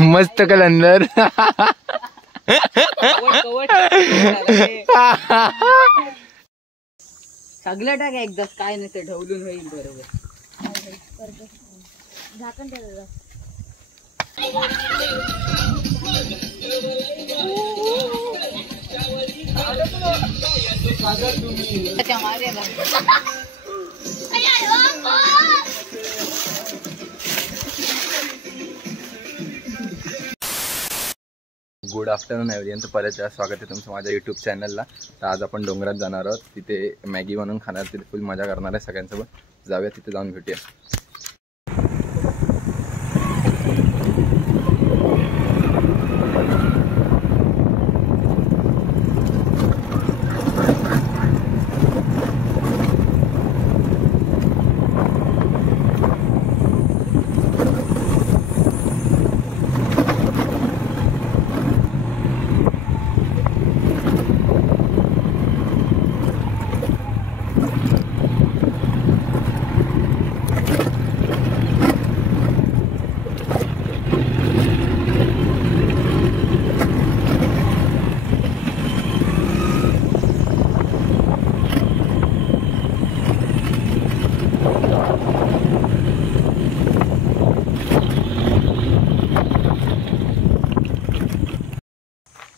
मस्त कलंदर. सगळं टाक एकदाच, काय नाही ते ढवलून होईल बरोबर. झाकण ठेव. Good afternoon everyone. तर परत स्वागत आहे तुमचं माझ्या यूट्यूब चॅनलला. तर आज आपण डोंगरात जाणार आहोत. तिथे मॅगी बनवून खाणार, तिथे फुल मजा करणार आहे सगळ्यांसोबत. जाऊया तिथे, जाऊन भेटूया.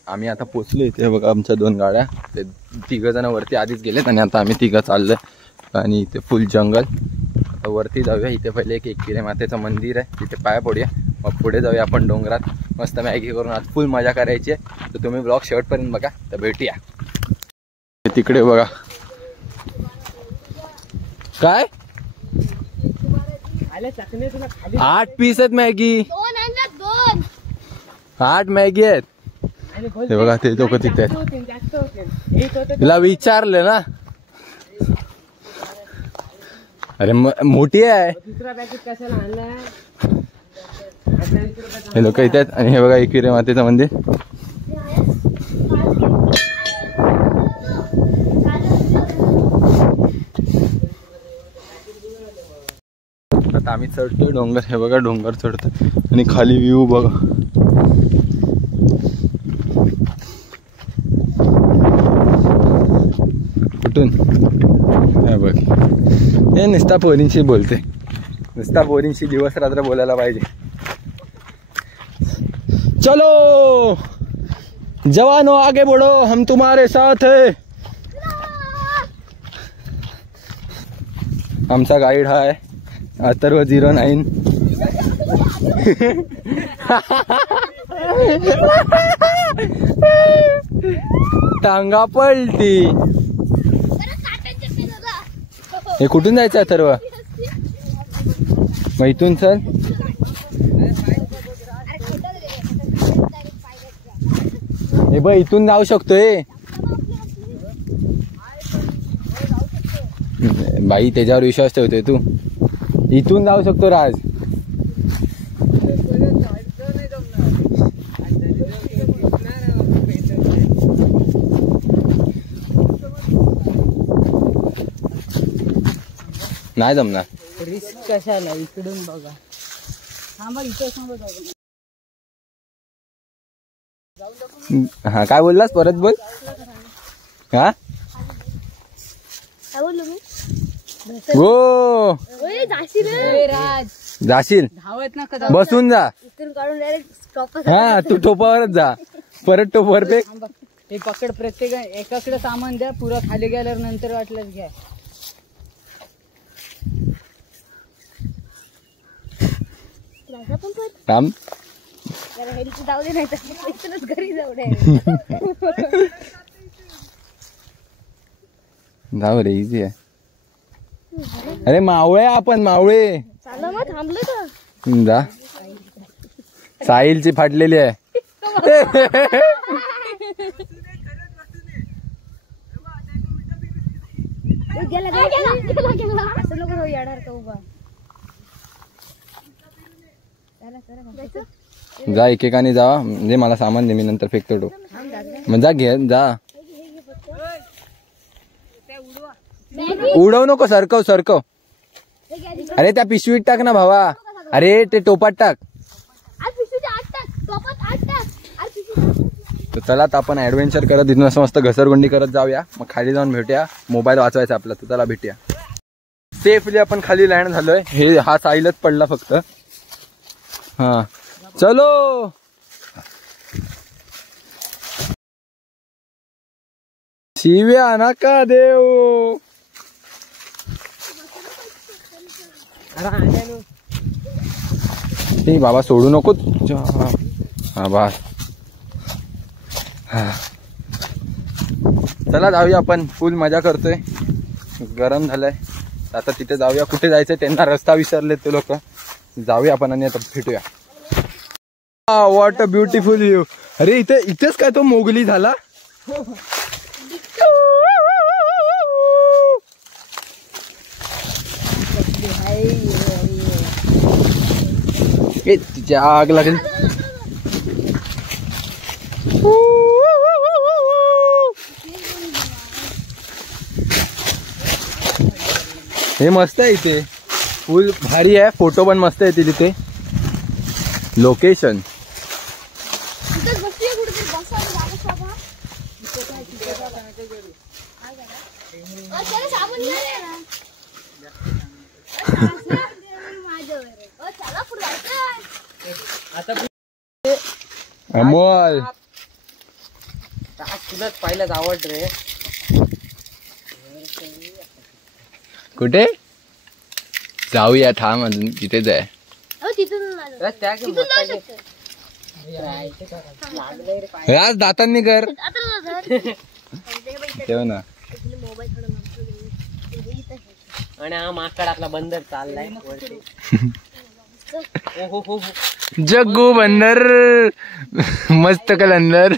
आम्ही आता पोचलो इथे. बघा आमच्या 2 गाड्या. ते 3 जण वरती आधीच गेलेत आणि आता आम्ही 3 चाललोय. आणि इथे फुल जंगल. आता वरती जाऊया. इथे पहिले एक एकविरा मातेचं मंदिर आहे, तिथे पाया पडूया. मग पुढे जाऊया आपण डोंगरात. मस्त मॅगी करून आज फुल मजा करायची आहे. तर तुम्ही ब्लॉग शेवटपर्यंत बघा. तर भेटूया. तिकडे बघा काय 8 पीस आहेत मॅगी. 8 मॅगी आहेत. हे बघा ते लोक तिथे. तिला विचारले ना. अरे मोठी आहे. हे लोक इथे आहेत. आणि हे बघा एकविरा मातेचं मंदिर. आता आम्ही चढतोय डोंगर. हे बघा डोंगर चढतोय आणि खाली व्ह्यू बघा. कुठून हे बघ. हे नुसता पोरींशी बोलते. नुसता पोरींशी दिवस रात्र बोलायला पाहिजे. चलो जवानो आगे बढ़ो, हम तुम्हारे साथ है. आमचा गाईड हा आहे अथर्व 09. टांगा पलटी. हे कुठून जायचं अथर्व? मग इथून चल. हे बघ इथून जाऊ शकतोय बाई. त्याच्यावर विश्वास ठेवतोय तू. इथून जाऊ शकतो राज. नाही जमणार. रिस्क कशाला. इकडून बघा. हा मग इथे समोर हा काय बोललास? परत बोल. हा हो जाशील. बसून जा. हा तू टोपावरच जा. परत टोपावर पे. हे पकड. प्रत्येक एकाकडे सामान द्या. पुरा खाली गेल्यावर नंतर वाटलंच घ्या. काम जाऊ रे. इझी आहे. अरे मावळे आपण मावळे. जा. साहिलची फाटलेली आहे. जा एकेकाने जा. म्हणजे मला सामान दे, मी नंतर फेकतो टो. मग जा घे जा. उडवू नको. सरकव सरकव. अरे त्या पिशवीत टाक ना भावा. अरे ते टोपात टाक. तर चला आता आपण ॲडव्हेंचर करत इथून असं मस्त घसरगुंडी करत जाऊया, मग खाली जाऊन भेटूया. मोबाईल वाचवायचा आपला, तर चला भेटूया. सेफली आपण खाली लँड झालोय. हे हा साईलच पडला फक्त. हा चलो. शिव्या नका देऊ. हे बाबा सोडू नको. हा बा. चला जाऊया, आपण फुल मजा करतोय. गरम झालंय आता. तिथे जाऊया. कुठे जायचंय त्यांना रस्ता विसरले ते लोक. जाऊया आपण आणि आता भेटूया. What a beautiful view. अरे इथेच काय तो मोगली झाला. तिच्या आग लागेल. हे मस्त आहे इथे. फुल भारी आहे. फोटो पण मस्त येते तिथे. लोकेशन अमोल पाहिलंच आवड रे. कुठे जाऊया. थांब अजून तिथेच आहे. आज दातांनी कर ठेव ना. आणि हा माकड आपला बंदर चाललाय. जग्गू बंदर मस्त कलंदर.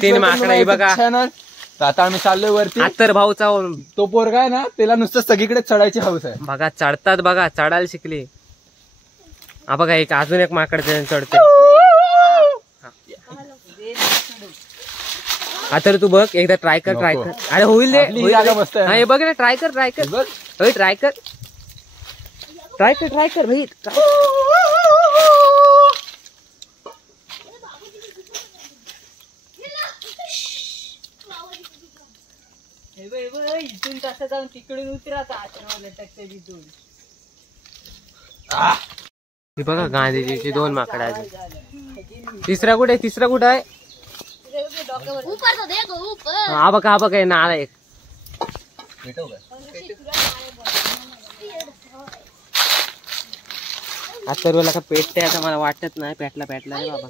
तीन माकडा बघा. आता आम्ही चाललोय वरती. तर भाऊचा तो पोरगा आहे ना, त्याला नुसतं सगळीकडे चढायची हौस आहे. बघा चढतात बघा. चढायला शिकली. हा बघा एक अजून एक माकड चढते. आता तू बघ एकदा ट्राय कर. अरे होईल दे. हे बघ ना. ट्राय कर भाई. ट्राय कर भाई. इथून कसं जाऊन तिकडून उतरायचा. हे बघा गांधीजीची 2 माकडं आहेत. तिसरा कुठे आहे. हा बघा नाला एक. अथर्वला का पेटते आता मला वाटत नाही. पेटला रे बाबा.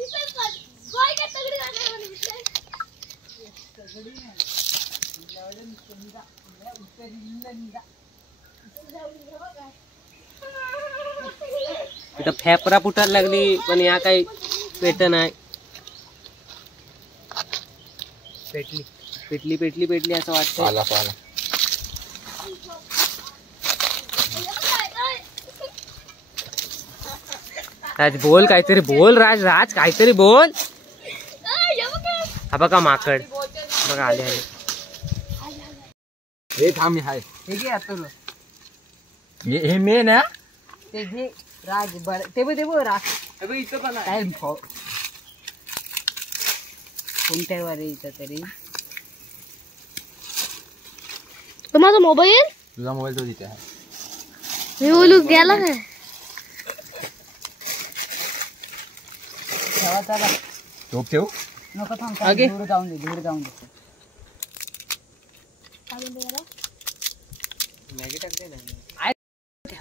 इथं फेफरा फुटायला लागली पण या काही पेट नाही. पेटली असं वाटतं. राज बोल काहीतरी बोल. राज काहीतरी बोल. हा बघा माकड बघा आले. हे थांब हाय. हे मेन आहे. ते घे राज. ते बघ राज इथं पण आहे. कोणत्या वर इथं तरी. माझा मोबाईल. तुझा मोबाईल तो तिथे आहे. मी बोलू गेला काय. ठेव. नको थांब. दूर जाऊन दे.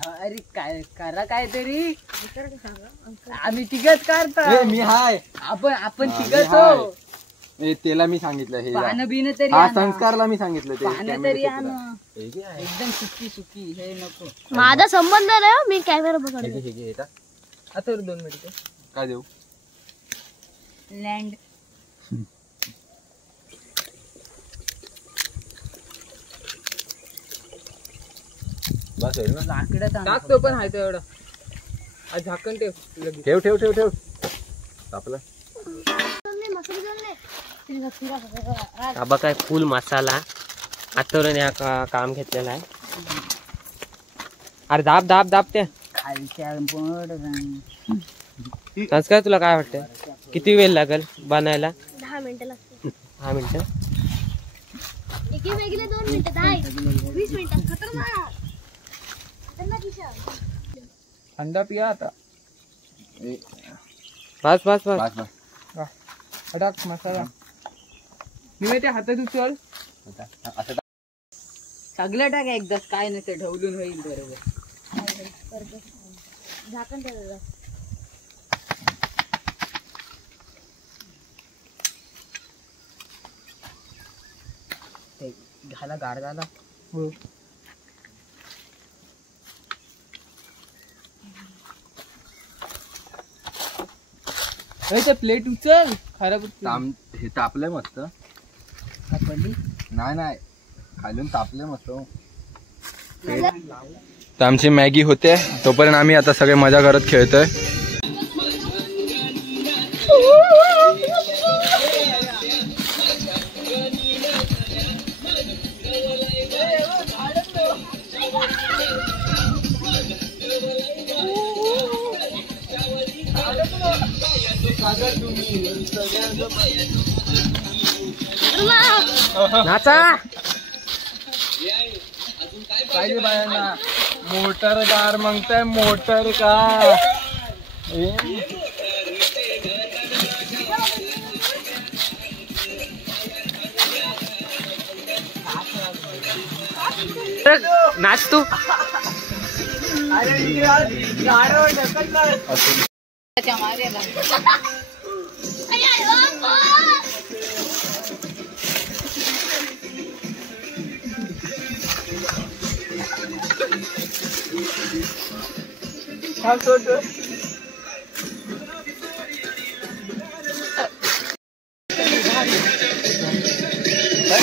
अरे काय करा काहीतरी. आम्ही तिघच करतो. मी हाय. आपण तिघच हो. त्याला मी सांगितलं. हे पानं बिन तरी हा संस्कारला मी सांगितलं. पानं तरी एकदम सुकी. हे नको. माझा संबंध नाही. मी कॅमेरा बघतो. आता 2 मिनिटं काय देऊ. लँड बस होईल ना. लाकडं टाकतो पण आहे एवढं. झाकण ठेव. ठेव आपलं. बाबा काय फुल मसाला आतवरून या काम घेतलेला आहे. अरे दाब दाब दाब ते काय तुला काय वाटतं किती वेळ लागेल बनायला? 10 मिनिटं लागतील. 10 मिनिटं. एकी वेगळे 2 मिनिटं 10 20 मिनिटं खतरनाक विषय. थंडा पिया आता. बस बस बस बस बस. टाक मसाला. मी ते हातात उचल सगळं टाक एकदाच काय नाही ते ढवलून होईल बरोबर. झाकण ठेवलं. झाला गाड झाला. ते प्लेट उचल खराब हे तापलंय मस्त. नाही नाही खालून तापलंय मस्त. तर आमची मॅगी होते तोपर्यंत आम्ही आता सगळे मजा करत खेळतोय. नाचा पाहिजे बायांना मोटर कार म्हणताय मोटर कार. नाच तू.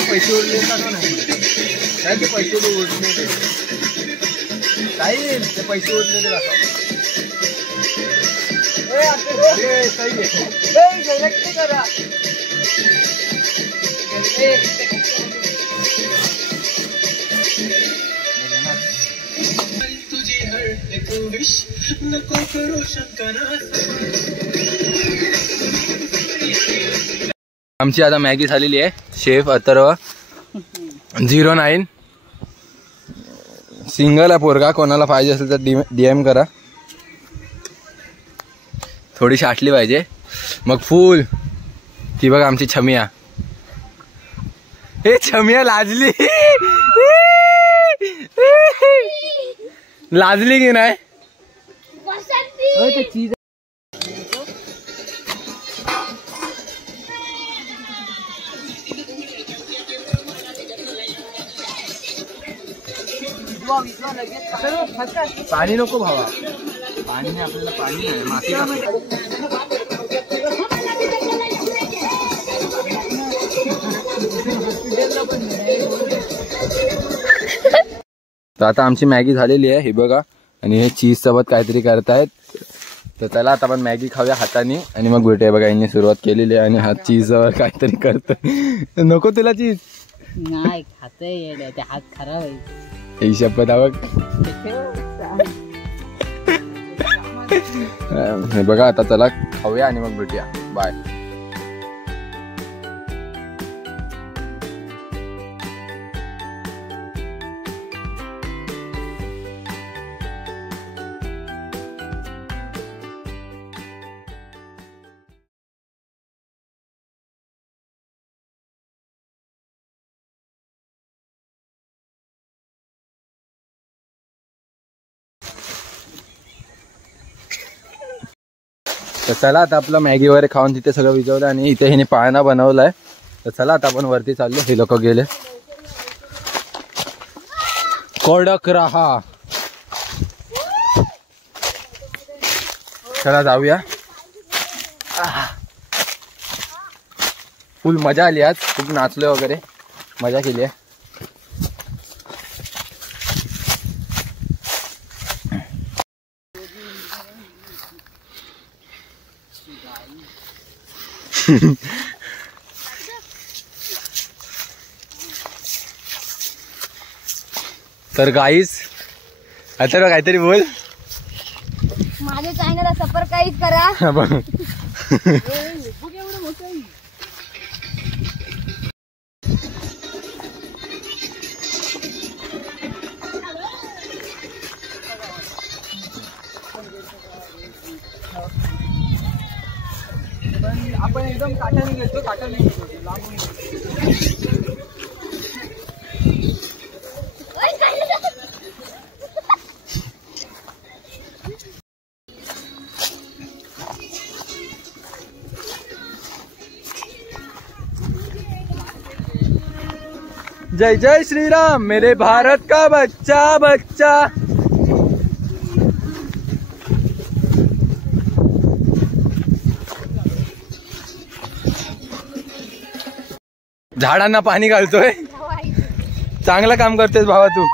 पैसे उरले का नाही? काय ते पैसे उरले काय ते पैसे उरलेले दाखव. आमची आता मॅगी झालेली आहे. शेफ अथर्व 09 सिंगल आहे पोरगा. कोणाला पाहिजे असेल तर DM करा. थोडीशी आटली पाहिजे मग फुल. ती बघा आमची छमिया. हे छमिया लाजली. लाजली की नाही? पाणी नको भावा. पाणी आपल्याला पाणी आहे माती. तर आता आमची मॅगी झालेली आहे. हे बघा आणि हे चीज सोबत काहीतरी करतायत. तर चला आता आपण मॅगी खाऊया हाताने आणि मग भेटूया. बघा यांनी सुरुवात केलेली आहे आणि हा चीज वर काहीतरी करतोय. नको तुला चीज? नाही खातोय ते हात खराब आहे. ही शपथ बघ. हे बघा आता चला खाऊया आणि मग भेटूया. बाय. तर चला आता आपलं मॅगी वगैरे खाऊन तिथे सगळं विजवलं आणि इथे हिने पाळणा बनवलाय. तर चला आता आपण वरती चाललो. हे लोक गेले. कडक रहा. चला जाऊया. फुल मजा आली आज. खूप नाचलोय वगैरे मजा केली आहे. तर गाईस आता काहीतरी बोल. माझ्या चॅनलला सबस्क्राईब करा. बघ आपण एकदम काठाने घेतो, काठाने घेतो लांबून. जय जय श्री राम मेरे भारत का बच्चा बच्चा. झाडांना पाणी घालतोय. चांगलं काम करतेस भावा तू.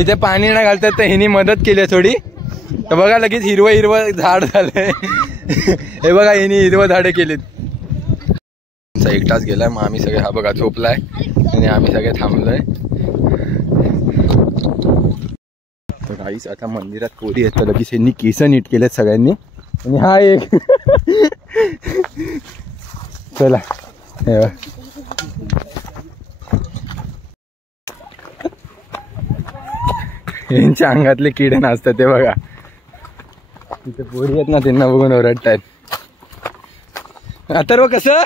इथे पाणी नाही घालतात तर हिनी मदत केली थोडी. तर बघा लगेच हिरवं हिरवं झाड झालंय. हे बघा हिनी हिरवं झाडे केलीत. एक तास गेलाय मग आम्ही सगळे हा बघा झोपलाय आणि आम्ही सगळे थांबलोय. तर काहीच आता मंदिरात कोरी आहेत तर लगेच यांनी केस नीट केलेत सगळ्यांनी. आणि हा एक चला यांच्या अंगातले किडे नाचतात ते बघा. तिथे पोरी आहेत ना त्यांना बघून ओरडतायत. अथर्व कसं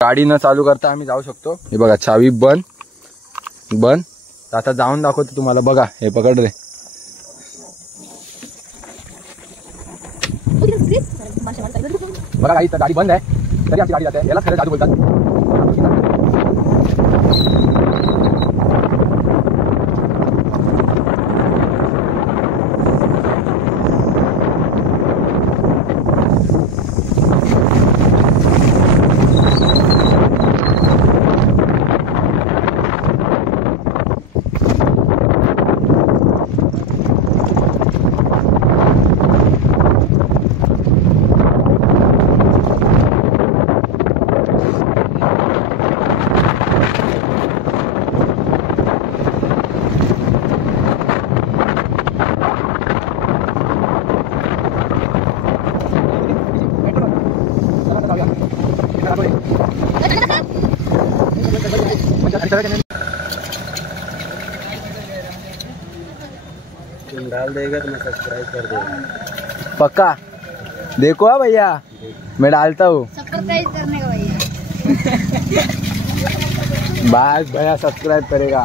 गाडी न चालू करता आम्ही जाऊ शकतो. हे बघा चावी बंद. आता जाऊन दाखवतो तुम्हाला. बघा हे पकड रे. बघा गाडी बंद आहे तरी आमची गाडी जाते. याला खरं जादू बोलतात. तुम डाल देगा तो मैं सब्सक्राइब कर दूंगा. पक्का देखो हाँ भैया मैं डालता हूँ. सब्सक्राइब करने का भैया. बस भैया सब्सक्राइब करेगा.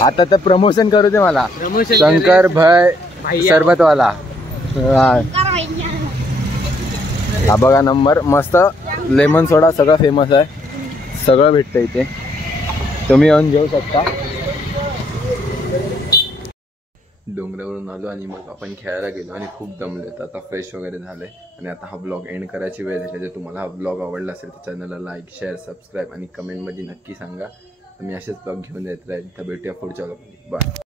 आता तर प्रमोशन करू दे मला. शंकर भाई सरबत वाला. हा बघा नंबर मस्त. लेमन सोडा सगळं फेमस आहे. सगळं भेटतं इथे. तुम्ही येऊन घेऊ शकता. डोंगरावरून आलो आणि मग आपण खेळायला गेलो आणि खूप दमले. तर आता फ्रेश वगैरे झाले आणि आता हा ब्लॉग एंड करायची वेळ झाली. जर तुम्हाला हा ब्लॉग आवडला असेल तर चॅनलला लाईक शेअर सबस्क्राईब आणि कमेंटमध्ये नक्की सांगा. तर मी असेच ब्लॉग घेऊन येत राहील. तर भेटूया पुढच्या ब्लॉगमध्ये. बाय.